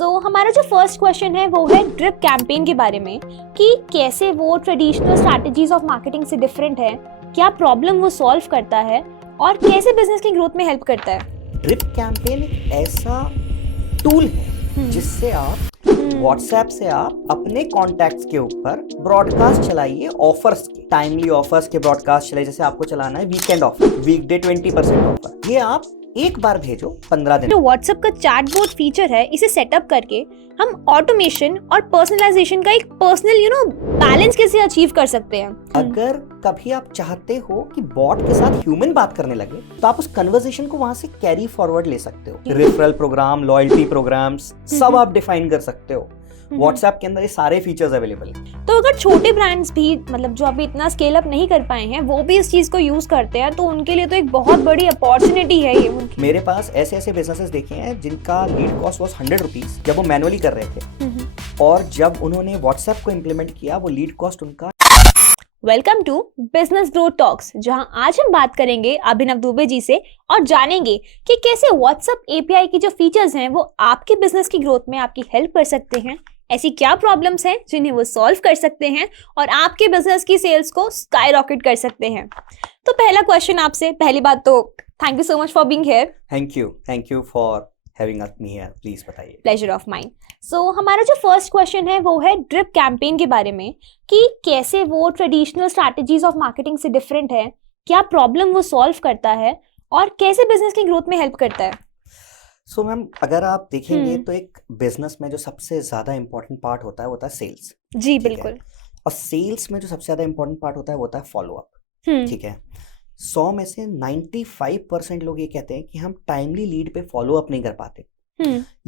हमारा जो first question है वो है ड्रिप कैंपेन के बारे में कि कैसे वो ट्रेडिशनल स्ट्रैटेजीज ऑफ मार्केटिंग से डिफरेंट है, क्या प्रॉब्लम वो सॉल्व करता है और कैसे बिजनेस की ग्रोथ में हेल्प करता है। ड्रिप कैंपेन एक ऐसा टूल है जिससे आप व्हाट्सएप से आप अपने कॉन्टैक्ट्स के ऊपर ब्रॉडकास्ट चलाइए, ऑफर्स के टाइमली ऑफर्स के ब्रॉडकास्ट चलाइए। जैसे आपको चलाना है वीकेंड ऑफर, वीकडे 20% ऑफर, ये आप एक बार भेजो 15 दिन। जो व्हाट्सएप का चैटबॉट फीचर है, इसे सेटअप करके हम ऑटोमेशन और पर्सनलाइजेशन का एक पर्सनल बैलेंस कैसे अचीव कर सकते हैं। अगर कभी आप चाहते हो कि बॉट के साथ ह्यूमन बात करने लगे तो आप उस कन्वर्सेशन को वहां से कैरी फॉरवर्ड ले सकते हो। रेफरल प्रोग्राम, लॉयल्टी प्रोग्राम्स सब आप डिफाइन कर सकते हो। व्हाट्सएप के अंदर ये सारे फीचर्स अवेलेबल हैं। तो अगर छोटे ब्रांड्स भी जो अभी इतना स्केल अप नहीं कर पाए हैं वो भी इस चीज को यूज करते हैं तो उनके लिए तो एक बहुत बड़ी अपॉर्चुनिटी है ये। मेरे पास ऐसे ऐसे बिजनेसेस देखे हैं जिनका लीड कॉस्ट वाज 100 रुपीज जब वो मैनुअली कर रहे थे, और जब उन्होंने व्हाट्सएप को इम्प्लीमेंट किया वो लीड कॉस्ट उनका। Welcome to business growth talks, जहां आज हम बात करेंगे अभिनव दुबे जी से और जानेंगे कि कैसे व्हाट्सएप एपीआई की जो फीचर्स हैं वो आपके बिजनेस की ग्रोथ में आपकी हेल्प कर सकते हैं, ऐसी क्या प्रॉब्लम्स हैं जिन्हें वो सॉल्व कर सकते हैं और आपके बिजनेस की सेल्स को स्काई रॉकेट कर सकते हैं। तो पहला क्वेश्चन आपसे, पहली बात तो thank you so much for being here. Thank you for having me here, please बताइए। Pleasure of mine. हमारा जो फर्स्ट क्वेश्चन है वो है ड्रिप कैंपेन के बारे में कि कैसे वो ट्रेडिशनल स्ट्रैटेजीज ऑफ मार्केटिंग से डिफरेंट है, क्या प्रॉब्लम वो सॉल्व करता है और कैसे बिजनेस की ग्रोथ में हेल्प करता है। सो मैम, अगर आप देखेंगे तो एक बिजनेस में जो सबसे ज्यादा इंपॉर्टेंट पार्ट होता है सेल्स। जी बिल्कुल। और सेल्स में जो सबसे ज्यादा इंपॉर्टेंट पार्ट होता है फॉलो अप। ठीक है, 100 में से 95% लोग ये कहते हैं कि हम टाइमली लीड पे फॉलो अप नहीं कर पाते,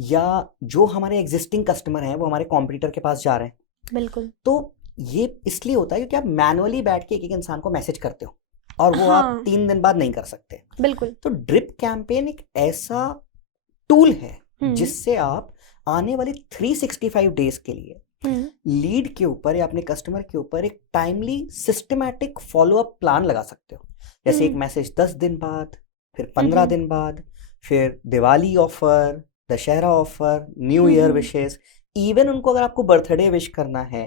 या जो हमारे एग्जिस्टिंग कस्टमर हैं वो हमारे कॉम्पिटिटर के पास जा रहे हैं। बिल्कुल। तो ये इसलिए होता है क्योंकि आप मैनुअली बैठ के एक एक इंसान को मैसेज करते हो और वो आप 3 दिन बाद नहीं कर सकते। बिल्कुल। तो ड्रिप कैंपेन एक ऐसा टूल है जिससे आप आने वाली 365 डेज के लिए लीड के ऊपर या अपने कस्टमर के ऊपर एक timely systematic follow up plan लगा सकते हो। जैसे एक मैसेज 10 दिन बाद, फिर 15 दिन बाद, फिर Diwali offer, Dussehra offer, new year wishes, even उनको अगर आपको बर्थडे विश करना है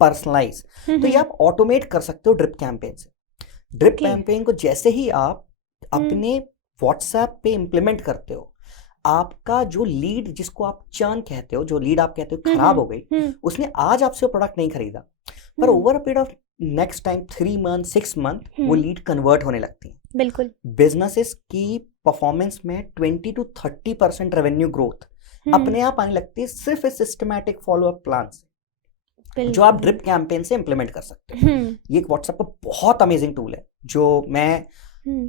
पर्सनलाइज, तो ये आप ऑटोमेट कर सकते हो ड्रिप कैंपेन से। ड्रिप कैंपेन को जैसे ही आप अपने व्हाट्सएप पे इंप्लीमेंट करते हो, आपका जो लीड, जिसको आप चर्न कहते हो, जो लीड आप कहते हो खराब हो गई, उसने आज आपसे प्रोडक्ट नहीं खरीदा, पर over a period of next time 3 month 6 month वो लीड कन्वर्ट होने लगती है। बिल्कुल। बिजनेसेस की परफॉर्मेंस में 20 to 30% रेवेन्यू ग्रोथ अपने आप आने लगती है सिर्फ इस सिस्टमैटिक फॉलो अप प्लान से, जो आप ड्रिप कैंपेन से इंप्लीमेंट कर सकते हो। ये एक व्हाट्सएप का बहुत अमेजिंग टूल है जो मैं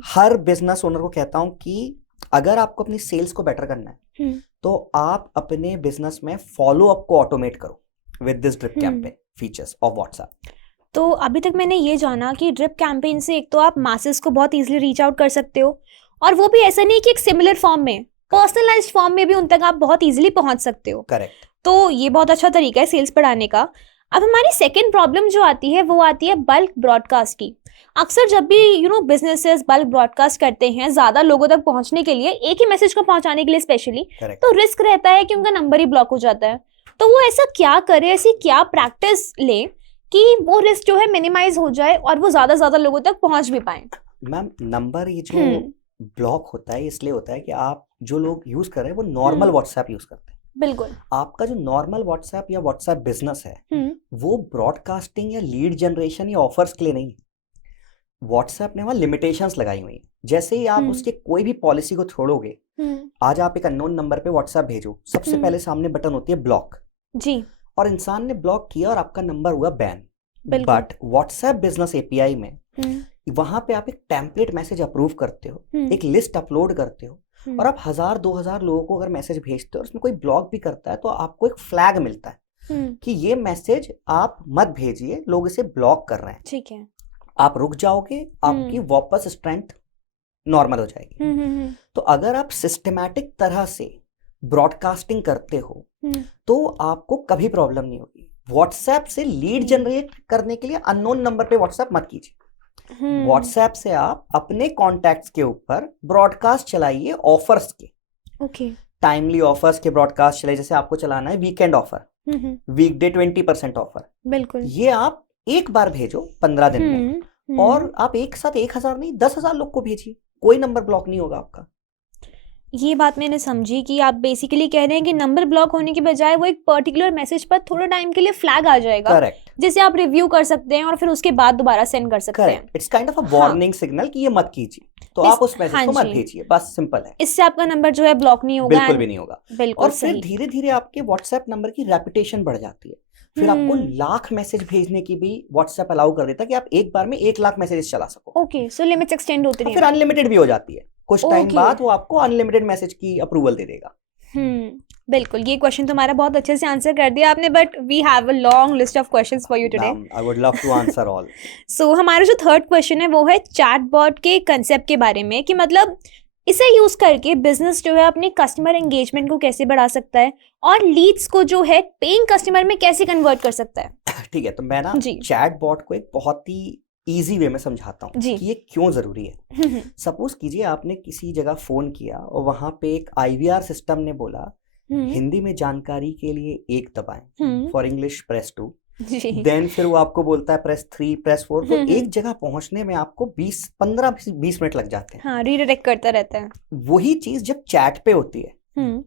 हर बिजनेस ओनर को कहता हूं कि अगर आपको अपनी सेल्स को बेटर करना है तो आप अपने बिजनेस में फॉलो अप को ऑटोमेट करो with this drip campaign features of WhatsApp. तो अभी तक मैंने ये जाना कि ड्रिप कैंपेन से एक तो आप मासेस को बहुत इजीली रीच आउट कर सकते हो, और वो भी ऐसा नहीं कि एक सिमिलर फॉर्म में, पर्सनलाइज्ड फॉर्म में भी उन तक आप बहुत इजीली पहुंच सकते हो। करेक्ट। तो ये बहुत अच्छा तरीका है सेल्स बढ़ाने का। अब हमारी सेकंड प्रॉब्लम जो आती है वो आती है बल्क ब्रॉडकास्ट की। अक्सर जब भी बिजनेसेस बल्क ब्रॉडकास्ट करते हैं ज्यादा लोगों तक पहुंचने के लिए, एक ही मैसेज को पहुंचाने के लिए स्पेशली, तो रिस्क रहता है कि उनका नंबर ही ब्लॉक हो जाता है। तो वो ऐसा क्या करे, ऐसी क्या प्रैक्टिस ले कि वो रिस्क जो है मिनिमाइज हो जाए और वो ज्यादा लोगों तक पहुंच भी पाए। मैम, नंबर ये जो ब्लॉक होता है इसलिए होता है कि आप जो लोग यूज कर रहे हैं वो नॉर्मल व्हाट्सएप यूज करते हैं। बिल्कुल। आपका जो नॉर्मल व्हाट्सएप या व्हाट्सएप बिजनेस है वो ब्रॉडकास्टिंग या लीड जनरेशन या ऑफर्स के लिए नहीं है। व्हाट्सएप ने वहां लिमिटेशंस लगाई हुई है। जैसे ही आप उसके कोई भी पॉलिसी को छोड़ोगे, आज आप एक अननोन नंबर पे व्हाट्सएप भेजो, सबसे पहले सामने बटन होती है ब्लॉक जी, और इंसान ने ब्लॉक किया और आपका नंबर हुआ ban. But WhatsApp business API में वहां पे आप एक टेम्पलेट मैसेज अप्रूव करते हो, एक लिस्ट अपलोड करते हो, और आप 1000-2000 लोगों को अगर मैसेज भेजते हो और उसमें कोई ब्लॉक भी करता है तो आपको एक फ्लैग मिलता है कि ये मैसेज आप मत भेजिए, लोग इसे ब्लॉक कर रहे हैं। ठीक है। आप रुक जाओगे, आपकी वापस स्ट्रेंथ नॉर्मल हो जाएगी। तो अगर आप सिस्टमैटिक तरह से ब्रॉडकास्टिंग करते हो तो आपको कभी प्रॉब्लम नहीं होगी। व्हाट्सएप से लीड जनरेट करने के लिए अननोन नंबर पे व्हाट्सएप मत कीजिए। व्हाट्सएप से आप अपने कॉन्टैक्ट्स के ऊपर ब्रॉडकास्ट चलाइए ऑफर्स के। टाइमली ऑफर्स के ब्रॉडकास्ट चले, जैसे आपको चलाना है वीकेंड ऑफर, वीकडे 20% ऑफर, बिल्कुल। ये आप एक बार भेजो 15 दिन में, और आप एक साथ 1000 नहीं 10,000 लोग को भेजिए, कोई नंबर ब्लॉक नहीं होगा आपका। ये बात मैंने समझी कि आप बेसिकली कह रहे हैं कि नंबर ब्लॉक होने के बजाय वो एक पर्टिकुलर मैसेज पर थोड़ा टाइम के लिए फ्लैग आ जाएगा, करेक्ट, जिसे आप रिव्यू कर सकते हैं और फिर उसके बाद दोबारा सेंड कर सकते हैं। Correct, it's kind of a warning signal कि ये मत कीजिए, तो आप उस मैसेज को मत भेजिए, बस सिंपल है। इससे आपका नंबर जो है ब्लॉक नहीं होगा, बिल्कुल भी नहीं होगा। बिल्कुल और फिर सही। धीरे धीरे आपके व्हाट्सएप नंबर की रेपुटेशन बढ़ जाती है, फिर आपको लाख मैसेज भेजने की भी व्हाट्सएप अलाउ कर देता है कि आप एक बार में 1 लाख मैसेज चला सको। ओके, सो लिमिट्स एक्सटेंड होती फिर अनलिमिटेड भी हो जाती है, कुछ टाइम Okay. बाद वो आपको अनलिमिटेड मैसेज की अप्रूवल दे देगा। बिल्कुल, ये क्वेश्चन तुम्हारा बहुत अच्छे से आंसर कर दिया आपने, but we have a long list of questions for you today. I would love to answer all. So हमारा जो थर्ड क्वेश्चन है वो है चैटबॉट के कंसेप्ट के बारे में, कि मतलब इसे यूज करके बिजनेस जो है अपने कस्टमर एंगेजमेंट को कैसे बढ़ा सकता है और लीड्स को जो है पेइंग कस्टमर में कैसे कन्वर्ट कर सकता है। ठीक है, तो मैं ना जी। चैटबॉट को एक बहुत ही इजी वे में समझाता हूँ कि ये क्यों जरूरी है। सपोज कीजिए आपने किसी जगह फोन किया और वहां पे एक IVR सिस्टम ने बोला हिंदी में जानकारी के लिए 1 दबाएं, फॉर इंग्लिश प्रेस 2, देन फिर वो आपको बोलता है प्रेस 3, प्रेस 4, तो एक जगह पहुंचने में आपको 15-20 मिनट लग जाते हैं। हाँ, रीडायरेक्ट करता रहता है। वही चीज जब चैट पे होती है,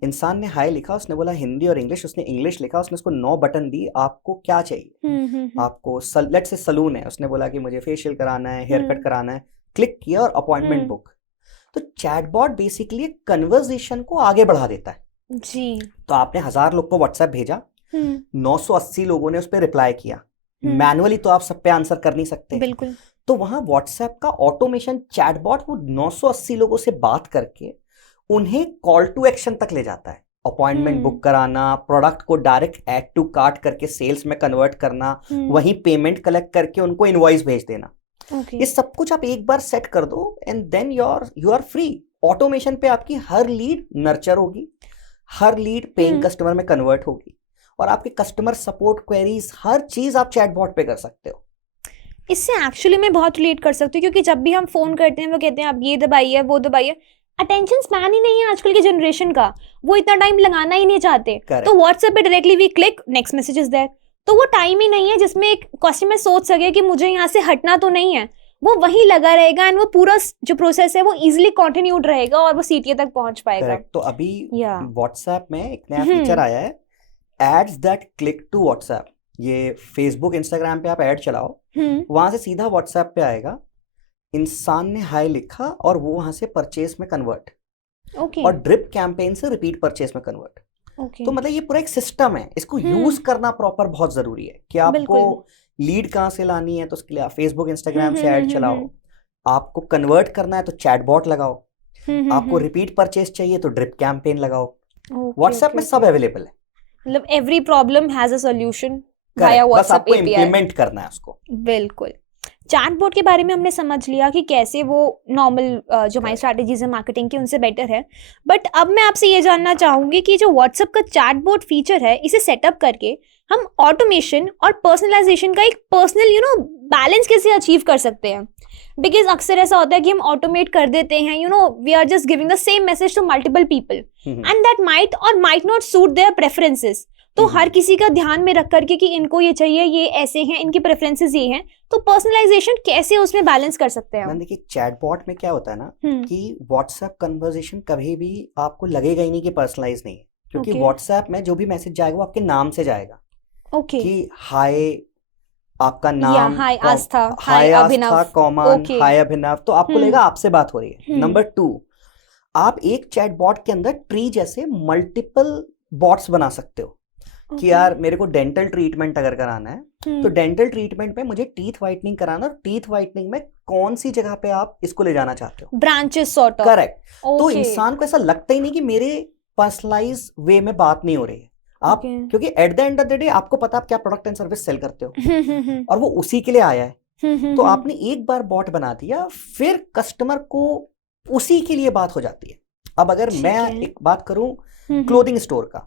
इंसान ने हाय लिखा, उसने बोला हिंदी और इंग्लिश, उसने इंग्लिश लिखा, उसने उसको 9 बटन दी, आपको क्या चाहिए, आपको लेट से सलून है, उसने बोला कि मुझे फेशियल कराना है, हेयर कट कराना है, क्लिक किया और अपॉइंटमेंट बुक। तो चैटबॉट बेसिकली कन्वर्सेशन को आगे बढ़ा देता है जी। तो आपने 1000 लोग को व्हाट्सएप भेजा, 980 लोगों ने उस पर रिप्लाई किया, मैनुअली तो आप सब पे आंसर कर नहीं सकते, बिल्कुल। तो वहां व्हाट्सएप का ऑटोमेशन चैटबॉट वो 980 लोगों से बात करके उन्हें कॉल टू एक्शन तक ले जाता है, अपॉइंटमेंट बुक कराना, प्रोडक्ट को डायरेक्ट ऐड टू कार्ट करके सेल्स में कन्वर्ट करना, वहीं पेमेंट कलेक्ट करके उनको इनवॉइस भेज देना। ये सब कुछ आप एक बार सेट कर दो and then you are free. Automation पे आपकी हर लीड नर्चर होगी, हर लीड पेइंग कस्टमर में कन्वर्ट होगी, और आपके कस्टमर सपोर्ट क्वेरीज हर चीज आप चैटबॉट पे कर सकते हो। इससे एक्चुअली मैं बहुत रिलेट कर सकती हूँ, क्योंकि जब भी हम फोन करते हैं वो कहते हैं आप ये दबाइए वो दबाइए, अटेंशन स्पैन ही नहीं है आजकल की जनरेशन का, वो इतना टाइम लगाना ही नहीं चाहते। तो व्हाट्सएप पे directly we click, next message is there, तो वो टाइम ही नहीं है जिसमें एक कस्टमर सोच सके कि मुझे यहाँ से हटना तो नहीं है, वो वहीं लगा रहेगा एंड वो पूरा जो प्रोसेस है वो इजीली कंटिन्यूड रहेगा और वो सीटीए तक पहुंच पाएगा। तो अभी व्हाट्सएप में एक नया फीचर आया है, ads that click to WhatsApp. ये फेसबुक इंस्टाग्राम पे आप ऐड चलाओ, वहां से सीधा व्हाट्सएप पे आएगा, इंसान ने हाय लिखा और वो वहां से परचेस में कन्वर्ट, और ड्रिप कैंपेन से रिपीट परचेस में कन्वर्ट। तो मतलब ये पूरा एक सिस्टम है, इसको यूज करना प्रॉपर बहुत जरूरी है कि आपको लीड कहां से लानी है तो उसके लिए आप फेसबुक इंस्टाग्राम से ऐड चलाओ, आपको कन्वर्ट करना है तो चैटबॉट लगाओ, आपको रिपीट परचेस चाहिए तो ड्रिप कैंपेन लगाओ। व्हाट्सएप में सब अवेलेबल है, मतलब every problem has a solution via WhatsApp API, आपको इंप्लीमेंट करना है उसको। बिल्कुल। चैटबॉट के बारे में हमने समझ लिया कि कैसे वो नॉर्मल जो हमारी स्ट्रैटेजीज है मार्केटिंग की उनसे बेटर है, बट अब मैं आपसे ये जानना चाहूंगी कि जो व्हाट्सएप का चैटबॉट फीचर है इसे सेटअप करके हम ऑटोमेशन और पर्सनलाइजेशन का एक पर्सनल बैलेंस कैसे अचीव कर सकते हैं। बिकॉज अक्सर ऐसा होता है कि हम ऑटोमेट कर देते हैं, we are just giving the same message to multiple people and that might और might not suit their preferences. तो हर किसी का ध्यान में रख करके कि इनको ये चाहिए, ये ऐसे हैं, इनकी प्रेफरेंसेस ये हैं, तो पर्सनलाइजेशन कैसे उसमें बैलेंस कर सकते हैं। देखिए चैटबॉट में क्या होता है ना कि व्हाट्सएप कन्वर्सेशन कभी भी आपको लगेगा ही नहीं कि पर्सनलाइज नहीं है, क्योंकि व्हाट्सएप में जो भी मैसेज जाएगा वो आपके नाम से जाएगा। कि हाय आपका नाम, हाय आस्था, हाय आस्था कॉमन, हाय अभिनव, तो आपको लगेगा आपसे बात हो रही है। नंबर 2, आप एक चैटबॉट के अंदर ट्री जैसे मल्टीपल बॉट्स बना सकते हो कि यार मेरे को डेंटल ट्रीटमेंट अगर कराना है तो डेंटल ट्रीटमेंट में मुझे टीथ व्हाइटनिंग कराना, और टीथ व्हाइटनिंग में कौन सी जगह पे आप इसको ले जाना चाहते हो, ब्रांचेस सॉर्ट ऑफ। करेक्ट। तो इंसान को ऐसा लगता ही नहीं कि मेरे पर्सनलाइज वे में बात नहीं हो रही है आप, क्योंकि at the end of the day आपको पता आप क्या प्रोडक्ट एंड सर्विस सेल करते हो और वो उसी के लिए आया है। तो आपने एक बार बॉट बना दिया, फिर कस्टमर को उसी के लिए बात हो जाती है। अब अगर मैं एक बात करूं क्लोथिंग स्टोर का,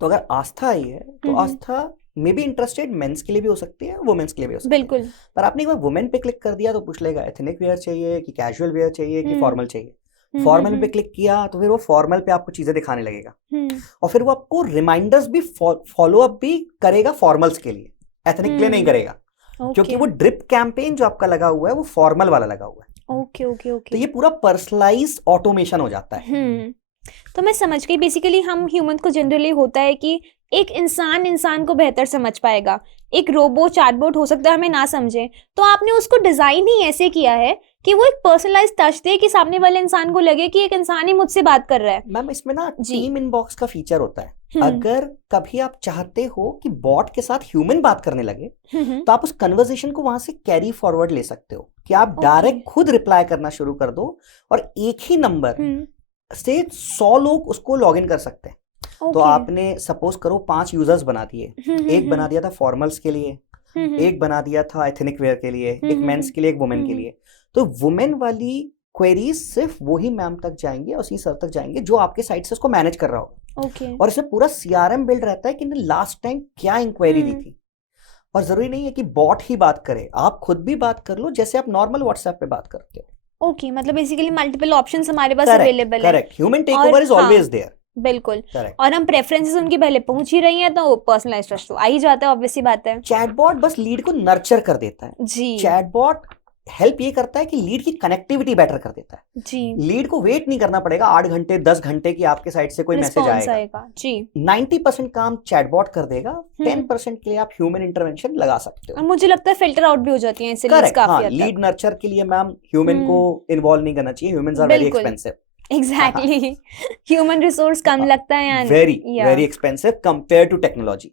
तो अगर आस्था आई है तो आस्था मे बी इंटरेस्टेड मेंस के लिए भी हो सकती है, वुमेन्स के लिए भी हो सकती है। बिल्कुल। पर आपने एक बार वुमेन पे क्लिक कर दिया तो पूछ लेगा एथनिक वेयर चाहिए कि कैजुअल वेयर चाहिए कि फॉर्मल चाहिए। फॉर्मल पे क्लिक किया तो फिर वो फॉर्मल पे आपको चीजें दिखाने लगेगा, और फिर वो आपको रिमाइंडर्स भी फॉलो अप भी करेगा फॉर्मल्स के लिए, एथनिक के लिए नहीं करेगा, क्योंकि वो ड्रिप कैंपेन जो आपका लगा हुआ है वो फॉर्मल वाला लगा हुआ है। Okay okay okay. तो ये पूरा पर्सनलाइज ऑटोमेशन हो जाता है। तो मैं समझ गई, बेसिकली हम ह्यूमन को जनरली होता है कि एक इंसान को बेहतर समझ पाएगा, एक रोबो चैटबॉट हो सकता है हमें ना समझे, तो आपने उसको डिजाइन ही ऐसे किया है कि वो एक पर्सनलाइज टच दे कि सामने वाले इंसान को लगे कि एक इंसान ही मुझसे बात कर रहा है। मैम इसमें ना टीम इनबॉक्स का फीचर होता है, अगर कभी आप चाहते हो कि बॉट के साथ ह्यूमन बात करने लगे तो आप उस कन्वर्सेशन को वहां से कैरी फॉरवर्ड ले सकते हो कि आप डायरेक्ट खुद रिप्लाई करना शुरू कर दो, और एक ही नंबर से 100 लोग उसको लॉग इन कर सकते हैं। तो आपने सपोज करो 5 यूजर्स बना दिए, एक बना दिया था फॉर्मल्स के लिए, एक बना दिया था एथनिक वेयर के लिए, एक मेंस के लिए, एक वुमेन के लिए। तो वुमेन वाली क्वेरीज सिर्फ वही मैम तक जाएंगे और उसी सर तक जाएंगे जो आपके साइड से उसको मैनेज कर रहा होगा। और इसमें पूरा सीआरएम बिल्ड रहता है कि लास्ट टाइम क्या इंक्वायरी दी थी, और जरूरी नहीं है कि बॉट ही बात करे, आप खुद भी बात कर लो जैसे आप नॉर्मल व्हाट्सएप पे बात करते हो। ओके, मतलब बेसिकली मल्टीपल ऑप्शंस हमारे पास अवेलेबल है। Correct, human takeover is always there. बिल्कुल, और हम प्रेफरेंसेस उनकी पहले पहुंच ही रही हैं तो पर्सनलाइज्ड ट्रस्ट तो आ ही जाता है, ऑब्वियस सी बात है। चैटबॉट बस लीड को नर्चर कर देता है जी। चैटबॉट हेल्प ये करता है कि लीड की कनेक्टिविटी बेटर कर देता है जी। लीड को वेट नहीं करना पड़ेगा 8 घंटे 10 घंटे की आपके साइड से कोई मैसेज आएगा जी। 90% काम चैटबॉट कर देगा, 10% के लिए आप ह्यूमन इंटरवेंशन लगा सकते हो। और मुझे लगता है फिल्टर आउट भी हो जाती है इससे लीड्स काफी हद तक। लीड नर्चर के लिए मैम ह्यूमन को इन्वॉल्व नहीं करना चाहिए, humans are very expensive. Exactly, human resource कम लगता है यानी very expensive compare to technology.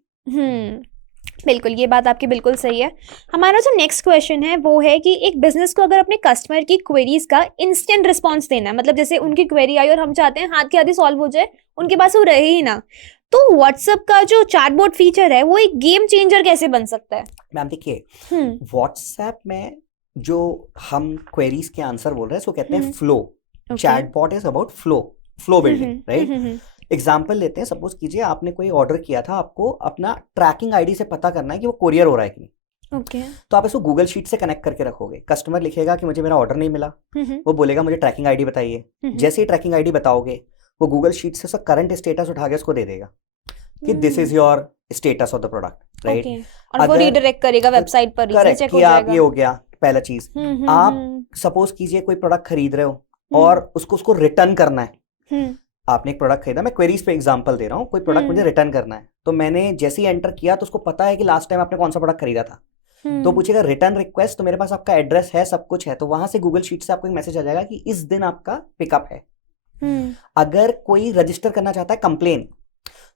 बिल्कुल, ये बात आपकी बिल्कुल सही है। हमारा जो नेक्स्ट क्वेश्चन है वो है कि एक बिजनेस को अगर अपने कस्टमर की क्वेरीज का इंस्टेंट रिस्पांस देना है, मतलब जैसे उनकी क्वेरी आई और हम चाहते हैं हाथ के हाथ सॉल्व हो जाए, उनके पास वो रहे ही ना, तो व्हाट्सएप का जो चैटबॉट फीचर है वो एक गेम चेंजर कैसे बन सकता है? मैम देखिए, व्हाट्सएप में जो हम क्वेरीज के आंसर बोल रहे हैं उसको कहते हैं flow. Chatbot is about flow building, right? Example लेते हैं, सपोज कीजिए आपने कोई ऑर्डर किया था, आपको अपना ट्रैकिंग आईडी से पता करना है कि वो कोरियर हो रहा है कि नहीं। तो आप इसको गूगल शीट से कनेक्ट करके रखोगे। कस्टमर लिखेगा कि मुझे मेरा ऑर्डर नहीं मिला, वो बोलेगा मुझे ट्रैकिंग आईडी बताइए। जैसे ही ट्रैकिंग आईडी बताओगे वो गूगल शीट से उसका करंट स्टेटस उठा के उसको दे देगा कि this is your status of the product, right? और वो रीडायरेक्ट करेगा वेबसाइट पर, करेक्ट कि आप ये हो गया पहला चीज। आप सपोज कीजिए कोई प्रोडक्ट खरीद रहे हो और उसको रिटर्न करना है। आपने एक प्रोडक्ट खरीदा, मैं क्वेरीज पे एग्जांपल दे रहा हूँ, कोई प्रोडक्ट मुझे रिटर्न करना है, तो मैंने जैसे ही एंटर किया तो उसको पता है कि लास्ट टाइम आपने कौन सा प्रोडक्ट खरीदा था, तो पूछेगा रिटर्न रिक्वेस्ट, तो मेरे पास आपका एड्रेस है, सब कुछ है, तो वहां से गूगल शीट से आपको एक मैसेज आ जाएगा कि इस दिन आपका पिकअप है। अगर कोई रजिस्टर करना चाहता है कंप्लेन,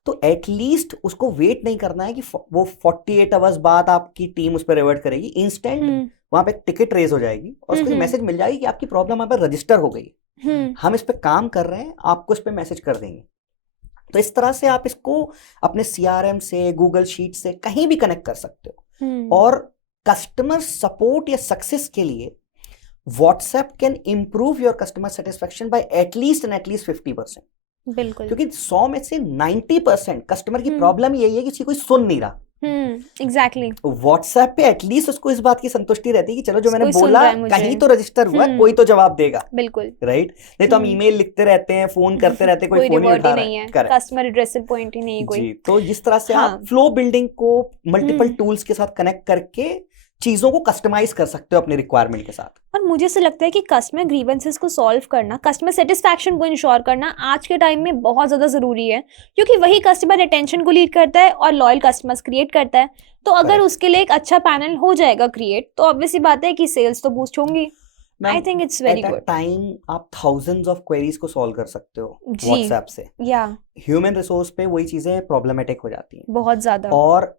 तो एटलीस्ट उसको वेट नहीं करना है कि वो 48 आवर्स बाद आपकी टीम उस पर रिवर्ट करेगी, इंस्टेंट वहां पे टिकट रेज हो जाएगी और उसको मैसेज मिल जाएगी कि आपकी प्रॉब्लम यहाँ पर रजिस्टर हो गई, हम इस पे काम कर रहे हैं, आपको इस पे मैसेज कर देंगे। तो इस तरह से आप इसको अपने सीआरएम से, गूगल शीट से कहीं भी कनेक्ट कर सकते हो। और कस्टमर सपोर्ट या सक्सेस के लिए WhatsApp can improve your customer satisfaction bye at least 50%। बिल्कुल, क्योंकि 100 में से 90% कस्टमर की प्रॉब्लम यही है कि किसी कोई सुन नहीं रहा। एग्जैक्टली। व्हाट्सएप पे एटलीस्ट उसको इस बात की संतुष्टि रहती है कि चलो जो मैंने बोला कहीं तो रजिस्टर हुआ, कोई तो जवाब देगा। बिल्कुल, राइट? नहीं तो हम ईमेल लिखते रहते हैं, फोन करते रहते हैं, कोई फोन नहीं उठा रहा है, कस्टमर एड्रेसिंग पॉइंट ही नहीं है कोई। तो जिस तरह से आप फ्लो बिल्डिंग को मल्टीपल टूल्स के साथ कनेक्ट करके चीजों को कस्टमाइज कर सकते हो अपने रिक्वायरमेंट के साथ। और मुझे ऐसा लगता है कि कस्टमर ग्रीवेंसेस को सॉल्व करना, कस्टमर सेटिस्फैक्शन को इंश्योर करना आज के टाइम में बहुत ज़्यादा ज़रूरी है, क्योंकि वही कस्टमर रिटेंशन को लीड करता है और लॉयल कस्टमर्स क्रिएट करता है। तो अगर उसके लिए एक अच्छा पैनल हो जाएगा क्रिएट, तो ऑब्वियसली बात है कि सेल्स तो बूस्ट होंगी। I think it's very good. Time आप थाउजेंड्स ऑफ क्वेरीज को सॉल्व कर सकते हो व्हाट्सएप से। ह्यूमन रिसोर्स पे वही चीजें प्रॉब्लमेटिक हो जाती हैं बहुत ज्यादा। और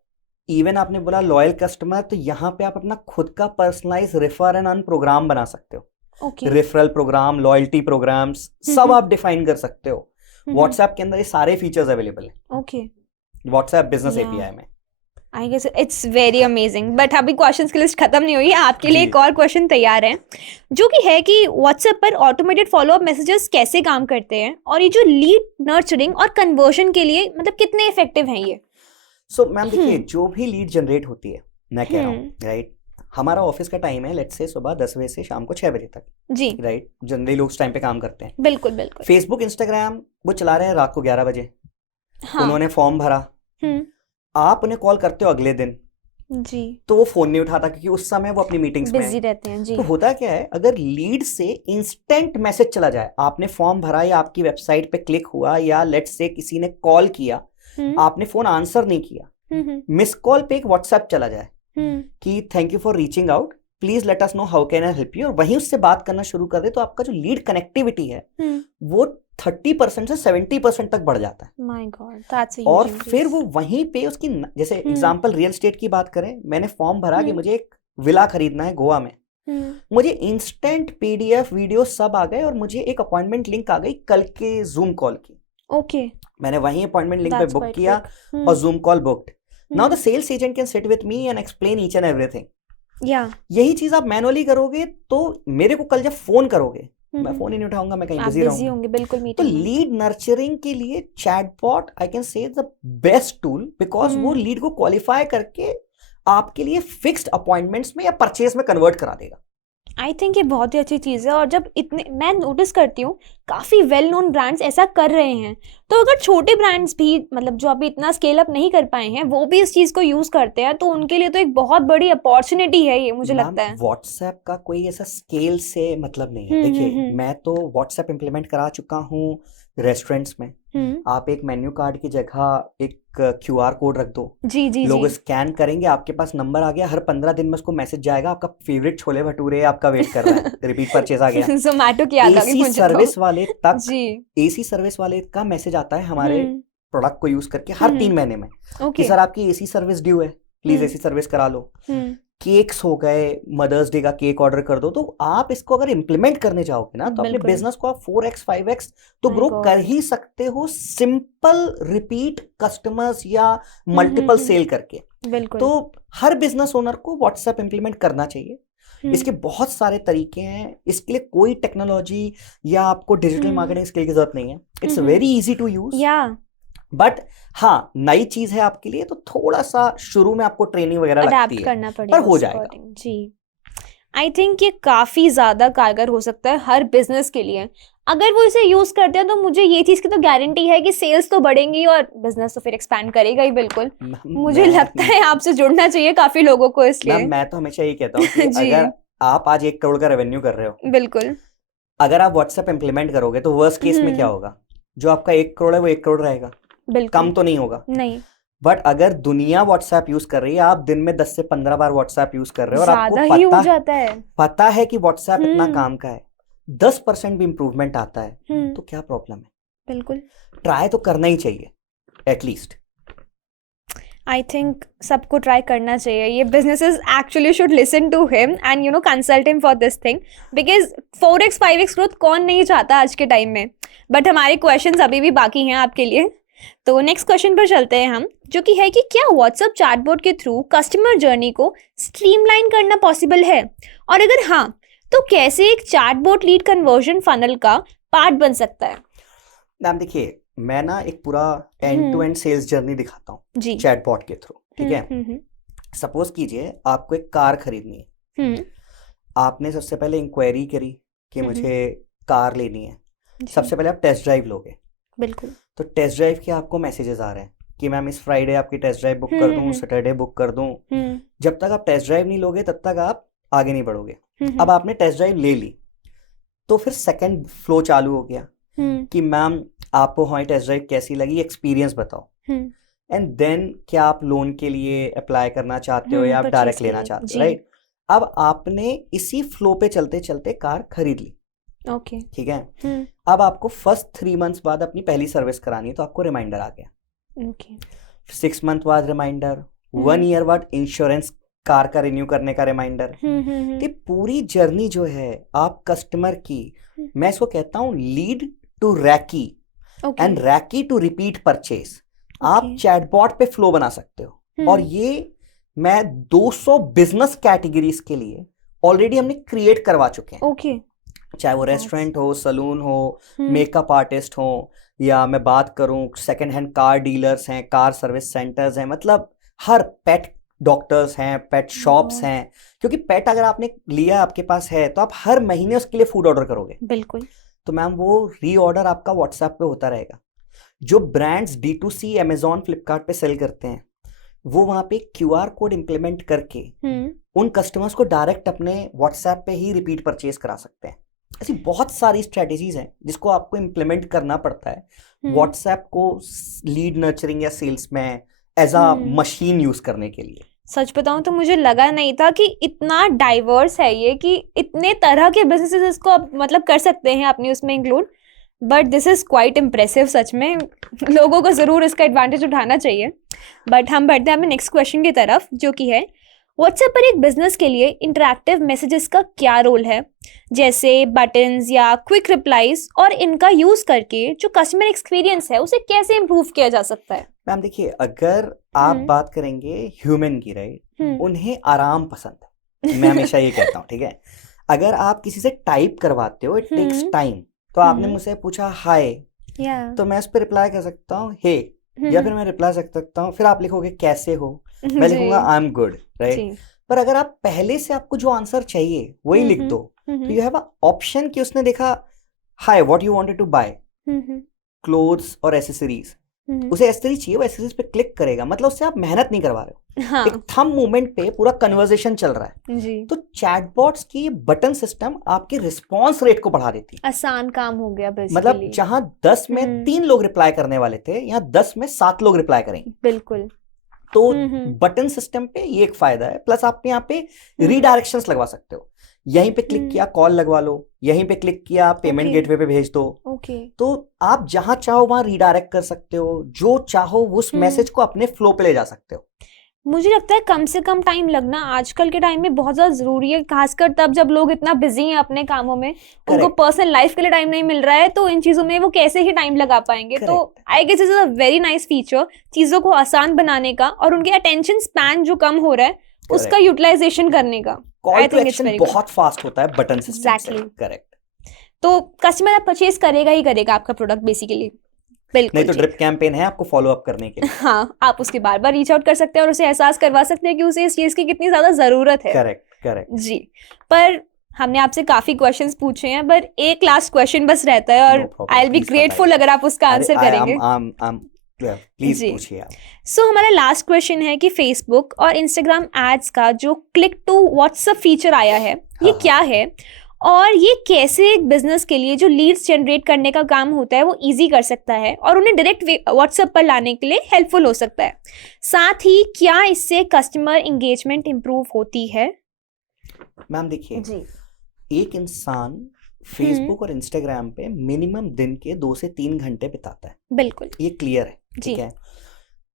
इवन आपने बोला लॉयल कस्टमर, तो यहाँ पे आप अपना खुद का personalise refer and earn programme बना सकते हो। रेफरल प्रोग्राम, लॉयल्टी प्रोग्राम्स, सब आप डिफाइन कर सकते हो। व्हाट्सएप के अंदर ये सारे फीचर्स अवेलेबल हैं। व्हाट्सएप बिजनेस एपीआई में। I guess it's very amazing. But अभी क्वेश्चंस की लिस्ट खत्म नहीं हुई है, आपके लिए एक और क्वेश्चन तैयार है, जो कि है कि व्हाट्सएप पर ऑटोमेटेड फॉलोअप मैसेजेस कैसे काम करते हैं और ये जो लीड नर्चरिंग और कन्वर्जन के लिए मतलब कितने इफेक्टिव हैं ये? सो मैम देखिए, जो भी लीड जनरेट होती है, मैं कह रहा हूँ, राइट, हमारा ऑफिस का टाइम है लेट्स से सुबह 10 बजे से शाम को 6 बजे तक, जी राइट? जनरली लोग उस टाइम पे काम करते हैं। बिल्कुल बिल्कुल। फेसबुक इंस्टाग्राम वो चला रहे हैं रात को 11 बजे, हाँ। उन्होंने फॉर्म भरा, हम्म। आप उन्हें कॉल करते हो अगले दिन, जी तो वो फोन नहीं उठाता क्योंकि उस समय वो अपनी मीटिंग्स में बिजी है। रहते हैं जी। तो होता क्या है, अगर लीड से इंस्टेंट मैसेज चला जाए, आपने फॉर्म भरा या आपकी वेबसाइट पे क्लिक हुआ या लेट्स से किसी ने कॉल किया, आपने फोन आंसर नहीं किया, मिस कॉल पे एक व्हाट्सएप चला जाए कि thank you for reaching out, please let us know how can I help you, और वहीं उससे बात करना शुरू कर दे, तो आपका जो लीड कनेक्टिविटी है वो 30% से 70% तक बढ़ जाता है। माय गॉड दैट्स अ और ह्यूज फिर वो वहीं पे उसकी जैसे एग्जांपल रियल एस्टेट की बात करें, मैंने फॉर्म भरा कि मुझे एक विला खरीदना है गोवा में, मुझे इंस्टेंट पीडीएफ वीडियो सब आ गए और मुझे एक अपॉइंटमेंट लिंक आ गई कल के जूम कॉल की। ओके मैंने वहीं अपॉइंटमेंट लिंक पे दैट्स बुक क्वाइट किया क्विक। और Zoom call booked. Now the sales agent can sit with me and explain each and everything. या यही चीज आप मैनुअली करोगे तो मेरे को कल जब फोन करोगे मैं फोन ही नहीं उठाऊंगा, मैं कहीं आप बिजी बिजी रहूंगा। होंगे बिल्कुल तो मीटिंग में। लीड नर्चरिंग के लिए chatbot I can say the best tool, because वो लीड को क्वालिफाई करके आपके लिए फिक्स्ड अपॉइंटमेंट्स में या परचेज में कन्वर्ट करा देगा। आई थिंक ये बहुत ही अच्छी चीज़ है, और जब इतने मैं नोटिस करती हूँ काफ़ी वेल नोन ब्रांड्स ऐसा कर रहे हैं, तो अगर छोटे ब्रांड्स भी मतलब जो अभी इतना स्केल अप नहीं कर पाए हैं वो भी इस चीज़ को यूज़ करते हैं, तो उनके लिए तो एक बहुत बड़ी अपॉर्चुनिटी है ये, मुझे लगता है। व्हाट्सएप का कोई ऐसा स्केल से मतलब नहीं है। देखिए मैं तो व्हाट्सएप इंप्लीमेंट करा चुका हूँ रेस्टोरेंट्स में। आप एक मेन्यू कार्ड की जगह एक क्यूआर कोड रख दो, जी जी लोग जी स्कैन करेंगे, आपके पास नंबर आ गया, हर 15 दिन में उसको मैसेज जाएगा आपका फेवरेट छोले भटूरे आपका वेट कर रहा है, रिपीट परचेज आ गया। जोमैटो की याद आ गई एसी मुझे सर्विस तो। वाले तक, जी एसी सर्विस वाले का मैसेज आता है हमारे प्रोडक्ट को यूज करके हर 3 महीने में कि ओके सर आपकी एसी सर्विस ड्यू है, प्लीज एसी सर्विस करा लो। केक्स हो गए, मदर्स डे का केक ऑर्डर कर दो। तो आप इसको अगर इंप्लीमेंट करने जाओगे ना तो अपने बिल्कुल। बिजनेस को आप 4x 5x तो My ग्रो God. कर ही सकते हो, सिंपल रिपीट कस्टमर्स या मल्टीपल सेल करके। बिल्कुल। तो हर बिजनेस ओनर को व्हाट्सएप इंप्लीमेंट करना चाहिए। इसके बहुत सारे तरीके हैं, इसके लिए कोई टेक्नोलॉजी या आपको डिजिटल मार्केटिंग स्किल की जरूरत नहीं है। It's very easy to use. या बट हाँ नई चीज है आपके लिए तो थोड़ा सा शुरू में आपको ट्रेनिंग वगैरह लगती अडैप्ट है, करना पड़ेगा पर हो उस जाएगा। according। जी आई थिंक ये काफ़ी ज़्यादा कारगर हो सकता है हर बिजनेस के लिए, अगर वो इसे यूज़ करते हैं। तो मुझे ये चीज़ की तो गारंटी है कि सेल्स तो बढ़ेंगी और बिजनेस तो फिर एक्सपैंड करेगा ही बिल्कुल। मुझे लगता है आपसे जुड़ना चाहिए काफ़ी लोगों को इसलिए। मैं तो हमेशा यही कहता हूँ कि जी अगर आप आज 1 करोड़ का रेवेन्यू कर रहे हो, बिल्कुल। अगर आप व्हाट्सएप इंप्लीमेंट करोगे तो वर्स्ट केस में क्या होगा, जो आपका 1 करोड़ है वो 1 करोड़ रहेगा, बिल्कुल कम तो नहीं होगा। नहीं, बट अगर दुनिया व्हाट्सएप यूज कर रही है, आप दिन में 10 से 15 बार व्हाट्सएप यूज कर रहे हो और ज्यादा ही आपको हो जाता है। पता है कि व्हाट्सएप इतना काम का है, 10% भी इंप्रूवमेंट आता है तो क्या प्रॉब्लम है? बिल्कुल। ट्राई तो करना ही चाहिए एटलीस्ट। आई थिंक सबको ट्राई करना चाहिए। ये businesses actually should listen to him and consult him for this thing, because 4x 5x growth कौन नहीं चाहता आज के टाइम में। बट हमारे क्वेश्चंस अभी भी बाकी हैं आपके लिए, तो नेक्स्ट क्वेश्चन पर चलते हैं हम, जो कि है कि क्या व्हाट्सएप चैटबॉट के थ्रू कस्टमर जर्नी को स्ट्रीमलाइन करना पॉसिबल है, और अगर हाँ तो कैसे एक चैटबॉट लीड कन्वर्जन फनल का पार्ट बन सकता है? मैम देखिए, मैं ना एक पूरा end to end sales journey दिखाता हूँ जी चैटबॉट के थ्रू, ठीक है? सपोज कीजिए आपको एक कार खरीदनी है, आपने सबसे पहले इंक्वायरी करी कि मुझे कार लेनी है, सबसे पहले आप टेस्ट ड्राइव लोगे। बिल्कुल। तो टेस्ट ड्राइव के आपको मैसेजेस आ रहे हैं कि मैम इस फ्राइडे आपकी टेस्ट ड्राइव बुक कर दूं, सैटरडे बुक कर दूं। जब तक आप टेस्ट ड्राइव नहीं लोगे तब तक आप आगे नहीं बढ़ोगे। अब आपने टेस्ट ड्राइव ले ली तो फिर सेकंड फ्लो चालू हो गया कि मैम आपको हमारी टेस्ट ड्राइव कैसी लगी, एक्सपीरियंस बताओ। एंड देन क्या आप लोन के लिए अप्लाई करना चाहते हो या आप डायरेक्ट लेना चाहते हो, राइट? अब आपने इसी फ्लो पे चलते चलते कार खरीद ली, ओके ठीक है? अब आपको फर्स्ट 3 मंथ्स बाद अपनी पहली सर्विस करानी है तो आपको रिमाइंडर आ गया। ओके 6 मंथ बाद रिमाइंडर, 1 ईयर बाद इंश्योरेंस कार का रिन्यू करने का रिमाइंडर। तो पूरी जर्नी जो है आप कस्टमर की, मैं इसको कहता हूँ लीड टू रैकी एंड रैकी टू रिपीट परचेज, आप चैटबॉट पे फ्लो बना सकते हो। और ये मैं 200 बिजनेस कैटेगरीज के लिए ऑलरेडी हमने क्रिएट करवा चुके हैं। ओके चाहे वो रेस्टोरेंट हो, सलून हो, मेकअप आर्टिस्ट हो, या मैं बात करूं सेकंड हैंड कार डीलर्स हैं, कार सर्विस सेंटर्स हैं, मतलब हर पेट डॉक्टर्स हैं, पेट शॉप्स हैं, क्योंकि पेट अगर आपने लिया आपके पास है तो आप हर महीने उसके लिए फूड ऑर्डर करोगे। बिल्कुल। तो मैम वो रीऑर्डर आपका व्हाट्सएप पे होता रहेगा। जो ब्रांड्स D2C अमेजोन फ्लिपकार्ट पे सेल करते हैं वो वहां पे QR कोड इंप्लीमेंट करके उन कस्टमर्स को डायरेक्ट अपने व्हाट्सएप पे ही रिपीट परचेज करा सकते हैं। ऐसी बहुत सारी स्ट्रेटेजीज हैं जिसको आपको इंप्लीमेंट करना पड़ता है व्हाट्सएप को लीड नर्चरिंग या सेल्स में एज अ मशीन यूज करने के लिए। सच बताऊं तो मुझे लगा नहीं था कि इतना डाइवर्स है ये, कि इतने तरह के बिजनेसेस इसको आप मतलब कर सकते हैं अपनी उसमें include. But this is quite impressive सच में, लोगों को ज़रूर इसका एडवांटेज उठाना चाहिए। बट हम बढ़ते हैं अपने नेक्स्ट क्वेश्चन की तरफ, जो कि है व्हाट्सएप पर एक बिजनेस के लिए इंटरैक्टिव मैसेजेस का क्या रोल है, जैसे बटन्स या क्विक रिप्लाईज, और इनका यूज करके जो कस्टमर एक्सपीरियंस है उसे कैसे इम्प्रूव किया जा सकता है? मैम देखिए, अगर आप बात करेंगे ह्यूमन की, राइट, उन्हें आराम पसंद है। मैं हमेशा ये कहता हूँ, ठीक है, अगर आप किसी से टाइप करवाते हो इट टेक्स टाइम। तो आपने मुझसे पूछा हाय, तो मैं उस पर रिप्लाई कर सकता हूँ हे, या फिर मैं रिप्लाई कर सकता हूँ, फिर आप लिखोगे कैसे हो, मैं लिखूंगा आई एम गुड, राइट। पर अगर आप पहले से आपको जो आंसर चाहिए वही लिख दो, तो यू हैव अ ऑप्शन कि उसने देखा hi what you wanted to buy clothes और एसेसरीज, उसे एसेसरीज चाहिए, वो एसेसरीज पे क्लिक करेगा, मतलब उससे आप मेहनत नहीं करवा रहे हो। हाँ। एक थंब मूवमेंट पे पूरा कन्वर्सेशन चल रहा है जी। तो चैटबॉट्स की बटन सिस्टम आपके रिस्पांस रेट को बढ़ा देती है। आसान काम हो गया बेसिकली। मतलब जहां 10 में 3 लोग रिप्लाई करने वाले थे, यहाँ 10 में 7 लोग रिप्लाई करेंगे। बिल्कुल। तो बटन सिस्टम पे ये एक फायदा है। प्लस आप यहाँ पे रीडायरेक्शंस लगवा सकते हो, यहीं पे क्लिक किया कॉल लगवा लो, यहीं पे क्लिक किया पेमेंट गेटवे पे भेज दो। तो आप जहां चाहो वहां रीडायरेक्ट कर सकते हो, जो चाहो उस मैसेज को अपने फ्लो पे ले जा सकते हो। मुझे लगता है कम से कम टाइम लगना आजकल के टाइम में बहुत ज्यादा जरूरी है, खासकर तब जब लोग इतना बिजी हैं अपने कामों में, उनको पर्सनल लाइफ के लिए टाइम नहीं मिल रहा है, तो इन चीजों में वो कैसे ही टाइम लगा पाएंगे। तो I guess it is a very nice feature चीजों को आसान बनाने का, और उनके अटेंशन स्पैन जो कम हो रहा है उसका यूटिलाइजेशन करने का। कॉल टू एक्शन बहुत फास्ट होता है बटन सिस्टम से। करेक्ट। तो कस्टमर परचेज करेगा ही करेगा आपका प्रोडक्ट बेसिकली। बिल्कुल। नहीं तो ड्रिप कैंपेन है आपको फॉलो अप करने के लिए। हाँ, आप उसके बार बार रीच आउट कर सकते हैं और उसे एहसास करवा सकते हैं कि उसे इस चीज की कितनी ज्यादा जरूरत है। करेक्ट जी। पर हमने आपसे काफी क्वेश्चंस पूछे हैं, पर एक लास्ट क्वेश्चन बस रहता है, और आई विल बी ग्रेटफुल अगर आप उसका आंसर करेंगे। प्लीज पूछिए आप। सो हमारा लास्ट क्वेश्चन है कि फेसबुक और इंस्टाग्राम एड्स का जो क्लिक टू व्हाट्सएप फीचर आया है, ये क्या है, और ये कैसे एक बिजनेस के लिए जो लीड्स जनरेट करने का काम होता है वो इजी कर सकता है और उन्हें डायरेक्ट व्हाट्सएप पर लाने के लिए हेल्पफुल हो सकता है। साथ ही क्या इससे कस्टमर एंगेजमेंट इंप्रूव होती है? मैम देखिए जी, एक इंसान फेसबुक और इंस्टाग्राम पे मिनिमम दिन के 2 से 3 घंटे बिताता है। बिल्कुल, ये क्लियर है, ठीक है।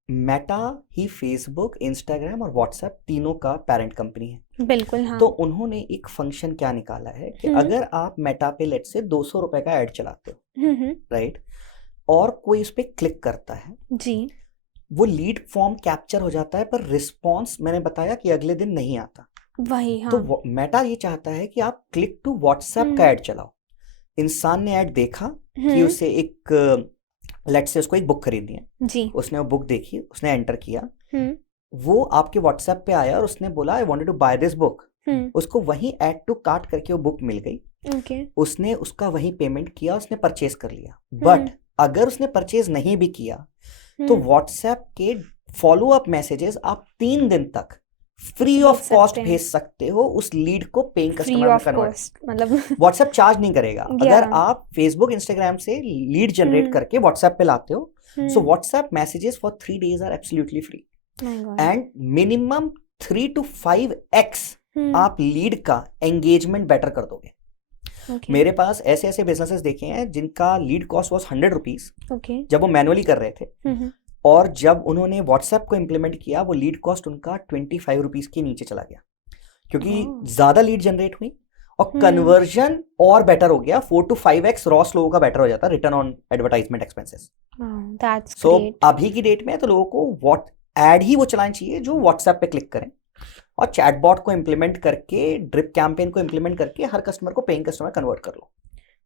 मेटा ही फेसबुक, इंस्टाग्राम और व्हाट्सएप तीनों का पेरेंट कंपनी है। बिल्कुल हाँ। तो उन्होंने एक फंक्शन क्या निकाला है कि अगर आप मेटा पे लेट से 200 रुपए का ऐड चलाते हो, राइट, और कोई उस पर क्लिक करता है जी, वो लीड फॉर्म कैप्चर हो जाता है, पर रिस्पॉन्स मैंने बताया कि अगले दिन नहीं आता। वही हाँ। तो मेटा ये चाहता है कि आप क्लिक टू व्हाट्सएप का ऐड चलाओ। इंसान ने ऐड देखा कि उसे एक लेट से उसको एक बुक खरीदनी है जी, उसने वो बुक देखी, उसने एंटर किया, वो आपके व्हाट्सएप पे आया और उसने बोला I wanted to buy this book. उसको वहीं ऐड टू कार्ट करके वो बुक मिल गई। उसने उसका वहीं पेमेंट किया, उसने परचेज कर लिया। बट अगर उसने परचेज नहीं भी किया तो व्हाट्सएप के फॉलो अप मैसेजेस आप 3 दिन तक फ्री ऑफ कॉस्ट भेज सकते हो उस लीड को पेइंग कस्टमर में कन्वर्ट। मतलब व्हाट्सएप चार्ज नहीं करेगा अगर आप फेसबुक इंस्टाग्राम से लीड जनरेट करके व्हाट्सएप पे लाते हो। So WhatsApp messages for 3 days are absolutely free and minimum 3 to 5x आप लीड का एंगेजमेंट बेटर कर दोगे। मेरे पास ऐसे ऐसे बिजनेसेस देखे हैं जिनका लीड कॉस्ट वाज 100 रुपीज जब वो मैनुअली कर रहे थे, और जब उन्होंने व्हाट्सएप को इम्प्लीमेंट किया वो लीड कॉस्ट उनका 25 रुपीज के नीचे चला गया, क्योंकि ज्यादा लीड जनरेट हुई और कन्वर्जन और बेटर हो गया। 4 to 5x रॉस लोगों का बेटर हो जाता, रिटर्न ऑन एडवर्टाइजमेंट एक्सपेंसेस। सो अभी की डेट में तो लोगों को एड ही वो चलानी चाहिए जो व्हाट्सएप पे क्लिक करें, और चैटबॉट को इम्प्लीमेंट करके, ड्रिप कैंपेन को इम्प्लीमेंट करके हर कस्टमर को पेइंग कस्टमर कन्वर्ट कर लो।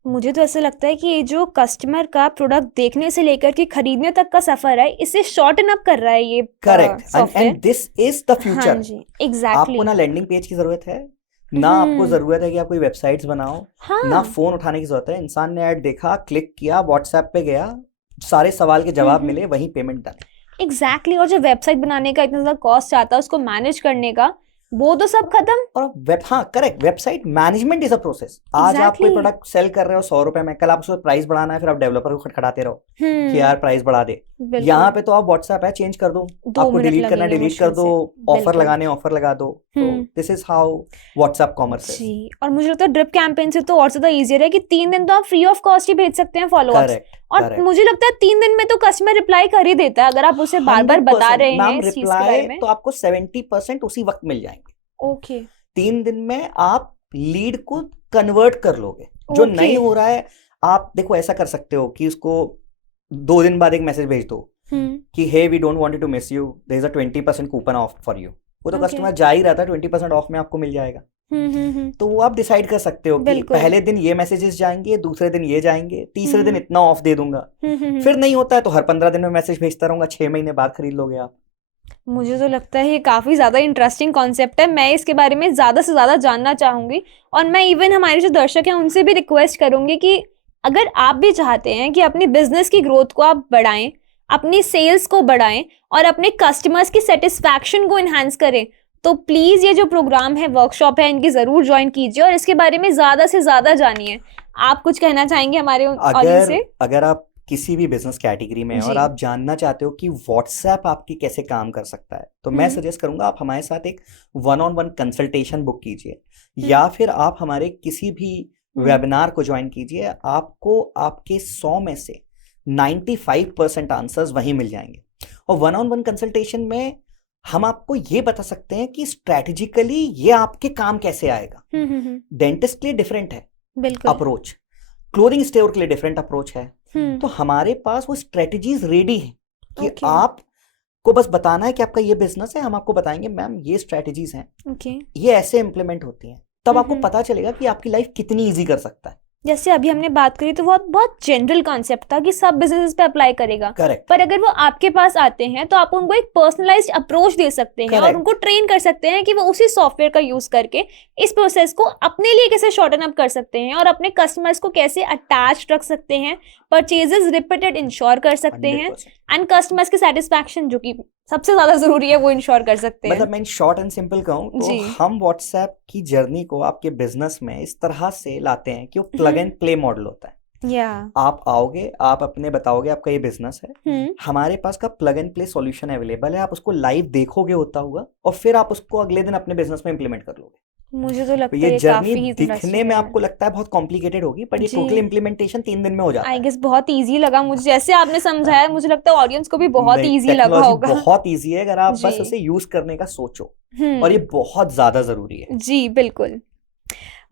मुझे तो ऐसा लगता है कि ये जो कस्टमर का प्रोडक्ट देखने से लेकर के खरीदने तक का सफर है, इसे शॉर्टन अप कर रहा है ये correct, software. And this is the हाँ फ्यूचर। जी, एग्जैक्टली। आपको ना लैंडिंग पेज की जरूरत है, ना आपको जरूरत है कि आप कोई वेबसाइट्स बनाओ, ना हाँ फोन उठाने की जरूरत है। इंसान ने ऐड देखा, क्लिक किया, व्हाट्सएप पे गया, सारे सवाल के जवाब मिले, वहीं पेमेंट डन। एग्जैक्टली। और जो वेबसाइट बनाने का इतना ज्यादा कॉस्ट आता है उसको मैनेज करने का, वो तो सब खत्म। और हाँ correct, website management is a process. आज आप कोई Exactly. प्रोडक्ट सेल कर रहे हो 100 रुपए में, कल आप उसको प्राइस बढ़ाना है, फिर आप डेवलपर को खटखटाते रहो कि यार प्राइस बढ़ा दे। बिल्कुल। यहाँ पे तो आप व्हाट्सएप है, चेंज कर दो, 2 आपको मिनट डिलीट करना लगेंगे डिलीट कर मुश्किल दो, से। ऑफर बिल्कुल। लगाने ऑफर लगा दो। तो this is how WhatsApp commerce है। जी, और मुझे लगता है ड्रिप कैंपेन से तो और ज्यादा इजियर है कि 3 दिन तो आप फ्री ऑफ कॉस्ट ही भेज सकते हैं फॉलोअप्स। करेक्ट, और मुझे लगता है 3 दिन में तो कस्टमर रिप्लाई कर ही देता है अगर आप उसे बार बार बता 100% रहे हैं मैम, इस चीज के बारे रिप्लाई में। तो आपको 70% उसी वक्त मिल जाएंगे। ओके 3 दिन में आप लीड को कन्वर्ट कर लोगे। जो Okay. नहीं हो रहा है, आप देखो ऐसा कर सकते हो कि उसको 2 दिन बाद एक मैसेज भेज दो कि hey we don't want to miss you, there is a 20% coupon off for you. वो तो Okay. कस्टमर जा ही रहा था, 20% ऑफ में आपको मिल जाएगा। तो वो आप डिसाइड कर सकते हो कि बिल्कुल। पहले दिन ये मैसेजेस जाएंगे, दूसरे दिन ये जाएंगे, तीसरे दिन इतना ऑफ दे दूंगा। फिर फिर नहीं होता है तो हर 15 दिन में मैसेज भेजता रहूंगा, 6 महीने बाद खरीद लोगे आप। मुझे तो लगता है ये काफ़ी ज़्यादा इंटरेस्टिंग कॉन्सेप्ट है। मैं इसके बारे में ज़्यादा से ज़्यादा जानना चाहूँगी, और मैं इवन हमारे जो दर्शक हैं उनसे भी रिक्वेस्ट करूँगी कि अगर आप भी चाहते हैं कि अपनी बिजनेस की ग्रोथ को आप बढ़ाएं, अपनी सेल्स को बढ़ाएं और अपने कस्टमर्स की सेटिस्फैक्शन को इन्हांस करें, तो प्लीज़ ये जो प्रोग्राम है, वर्कशॉप है, इनकी ज़रूर ज्वाइन कीजिए और इसके बारे में ज़्यादा से ज़्यादा जानिए। आप कुछ कहना चाहेंगे हमारे ऑडियंस से? अगर आप किसी भी बिजनेस कैटेगरी में हैं और जी। आप जानना चाहते हो कि व्हाट्सएप आपकी कैसे काम कर सकता है, तो मैं सजेस्ट करूंगा आप हमारे साथ एक 1-on-1 कंसल्टेशन बुक कीजिए, या फिर आप हमारे किसी भी वेबिनार को ज्वाइन कीजिए। आपको आपके 100 में से 95% आंसर्स वहीं मिल जाएंगे। और 1-on-1 कंसल्टेशन में हम आपको ये बता सकते हैं कि स्ट्रैटेजिकली ये आपके काम कैसे आएगा। डेंटिस्ट के लिए डिफरेंट है बिल्कुल। अप्रोच, क्लोथिंग स्टोर के लिए डिफरेंट अप्रोच है। तो हमारे पास वो स्ट्रेटजीज रेडी है कि Okay. आपको बस बताना है कि आपका ये बिजनेस है, हम आपको बताएंगे मैम ये स्ट्रेटजीज हैं, ओके। ये ऐसे इम्प्लीमेंट होती हैं, तब आपको पता चलेगा कि आपकी लाइफ कितनी इजी कर सकता है। जैसे अभी हमने बात करी तो वो बहुत जनरल कॉन्सेप्ट था कि सब बिजनेस पे अप्लाई करेगा, करेक्ट, पर अगर वो आपके पास आते हैं तो आप उनको एक पर्सनलाइज्ड अप्रोच दे सकते हैं और Correct. उनको ट्रेन कर सकते हैं कि वो उसी सॉफ्टवेयर का यूज करके इस प्रोसेस को अपने लिए कैसे शॉर्टन अप कर सकते हैं और अपने कस्टमर्स को कैसे अटैच रख सकते हैं, परचेजेस रिपीटेड इंश्योर कर सकते हैं 100%। एंड कस्टमर्स की सेटिस्फैक्शन, जो कि सबसे ज्यादा जरूरी है, वो इंश्योर कर सकते हैं। मतलब मैं शॉर्ट एंड सिंपल कहूँ तो जी। हम व्हाट्सएप की जर्नी को आपके बिजनेस में इस तरह से लाते हैं कि वो प्लग एंड प्ले मॉडल होता है। या आप आओगे, आप अपने बताओगे आपका ये बिजनेस है, हमारे पास का plug and play solution available है, आप उसको लाइव देखोगे होता हुआ और फिर आप उसको अगले दिन अपने बिजनेस में इंप्लीमेंट कर लोगे। मुझे तो लगता तो है ये काफी जर्नी दिखने में आपको लगता है बहुत कॉम्प्लिकेटेड होगी, पर ये जी। टोटल इम्प्लीमेंटेशन 3 दिन में हो जाता आई है। गेस बहुत इजी लगा मुझे, जैसे आपने समझाया मुझे लगता है ऑडियंस को भी बहुत नहीं, इजी लगा टेक्नोलॉजी होगा। बहुत इजी है अगर आप बस जी। उसे यूज करने का सोचो, और ये बहुत ज्यादा जरूरी है। जी बिल्कुल।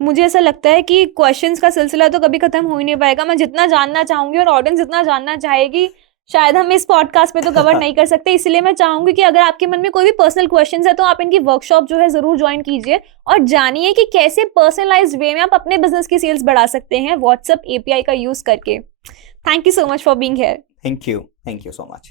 मुझे ऐसा लगता है कि क्वेश्चंस का सिलसिला तो कभी खत्म हो ही नहीं पाएगा। मैं जितना जानना चाहूंगी और ऑडियंस जितना जानना चाहेगी, शायद हम इस पॉडकास्ट पे तो कवर नहीं कर सकते। इसलिए मैं चाहूंगी कि अगर आपके मन में कोई भी पर्सनल क्वेश्चंस है तो आप इनकी वर्कशॉप जो है जरूर ज्वाइन कीजिए और जानिए कि कैसे पर्सनलाइज्ड वे में आप अपने बिजनेस की सेल्स बढ़ा सकते हैं व्हाट्सएप एपीआई का यूज करके। Thank you so much for being here. Thank you so much.